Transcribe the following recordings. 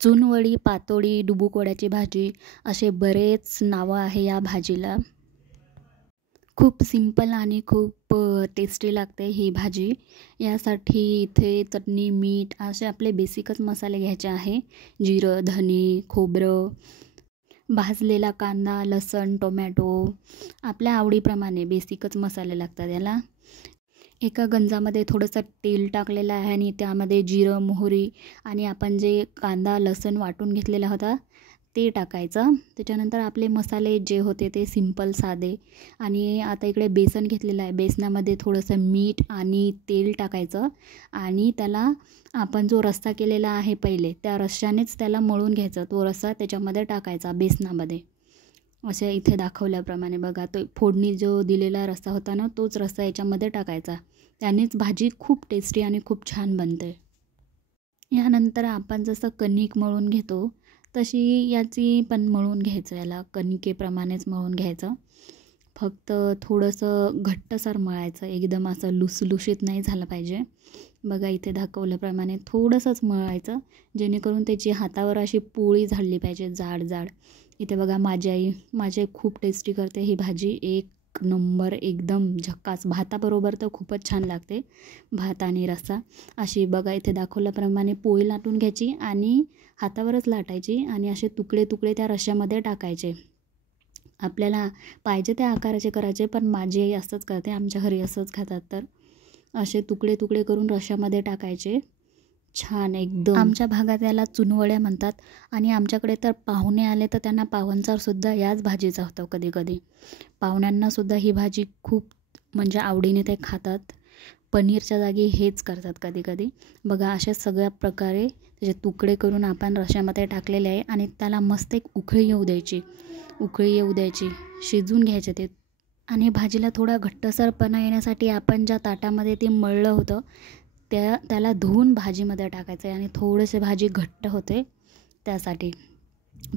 चुनवडी, पातोडी, डुबुक भाजी असे बरेच नावं आहे या भाजीला. खूप सिंपल आणि खूप टेस्टी लागते ही भाजी. यासाठी इथे चटणी, मीठ असे आपले बेसिकच मसाले घ्यायचे आहे. जिरं, धने, खोबरं, भाजलेला कांदा, लसूण, टोमॅटो आपल्या आवडीप्रमाणे बेसिकच मसाले लागतात याला. एका गंजामध्ये थोडंसं तेल टाकलेलं आहे आणि त्यामध्ये जिरं, मोहरी आणि आपण जे कांदा, लसूण वाटून घेतलेला होता ते टाकायचं. त्याच्यानंतर आपले मसाले जे होते ते सिंपल साधे. आणि आता इकडे बेसन घेतलेलं आहे. बेसनामध्ये थोडंसं मीठ आणि तेल टाकायचं आणि त्याला आपण जो रस्सा केलेला आहे पहिले त्या रश्श्यानेच त्याला मळून घ्यायचं. तो रस्सा त्याच्यामध्ये टाकायचा बेसनामध्ये. अशा इथे दाखवल्याप्रमाणे बघा, तो फोडणी जो दिलेला रस्सा होता ना तोच रस्सा याच्यामध्ये टाकायचा. त्यानेच भाजी खूप टेस्टी आणि खूप छान बनते. यानंतर आपण जसं कणिक मळून घेतो तशी याची पण मळून घ्यायचं. याला कणिकेप्रमाणेच मळून घ्यायचं. फक्त थोडंसं घट्टसर मळायचं, एकदम असं लुसलुशीत नाही झालं पाहिजे. बघा इथे दाखवल्याप्रमाणे थोडंसंच मळायचं, जेणेकरून त्याची हातावर अशी पोळी झाली पाहिजे जाड जाड. इथे बघा माझी आई खूप टेस्टी करते ही भाजी. एक नंबर, एकदम झक्कास. भाताबरोबर तर खूपच छान लागते, भात आणि रस्सा. अशी बघा इथे दाखवल्याप्रमाणे पोळी लाटून घ्यायची आणि हातावरच लाटायची आणि असे तुकडे तुकडे त्या रश्श्यामध्ये टाकायचे. आपल्याला पाहिजे त्या आकाराचे करायचे, पण माझी आई असंच करते, आमच्या घरी असंच खातात. तर असे तुकडे तुकडे करून रश्श्यामध्ये टाकायचे. छान एकदम. आमच्या भागात याला चुनवड्या म्हणतात. आणि आमच्याकडे तर पाहुणे आले तर त्यांना पाहुणचारसुद्धा याच भाजीचा होतो. कधी कधी पाहुण्यांनासुद्धा ही भाजी खूप म्हणजे आवडीने ते खातात. पनीरच्या जागी हेच करतात कधी कधी. बघा अशा सगळ्या प्रकारे त्याचे तुकडे करून आपण रश्श्यामध्ये टाकलेले आहे आणि त्याला मस्त एक उकळी येऊ द्यायची, शिजून घ्यायचे ते. आणि भाजीला थोडा घट्टसरपणा येण्यासाठी आपण ज्या ताटामध्ये ते मळलं होतं त्याला धुवून भाजीमध्ये टाकायचं आहे आणि थोडेसे भाजी घट्ट होते त्यासाठी.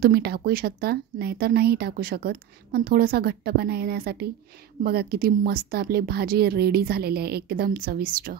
तुम्ही टाकूही शकता, नाहीतर नाही टाकू शकत, पण थोडासा घट्टपणा येण्यासाठी. बघा किती मस्त आपली भाजी रेडी झालेली आहे, एकदम चविष्ट.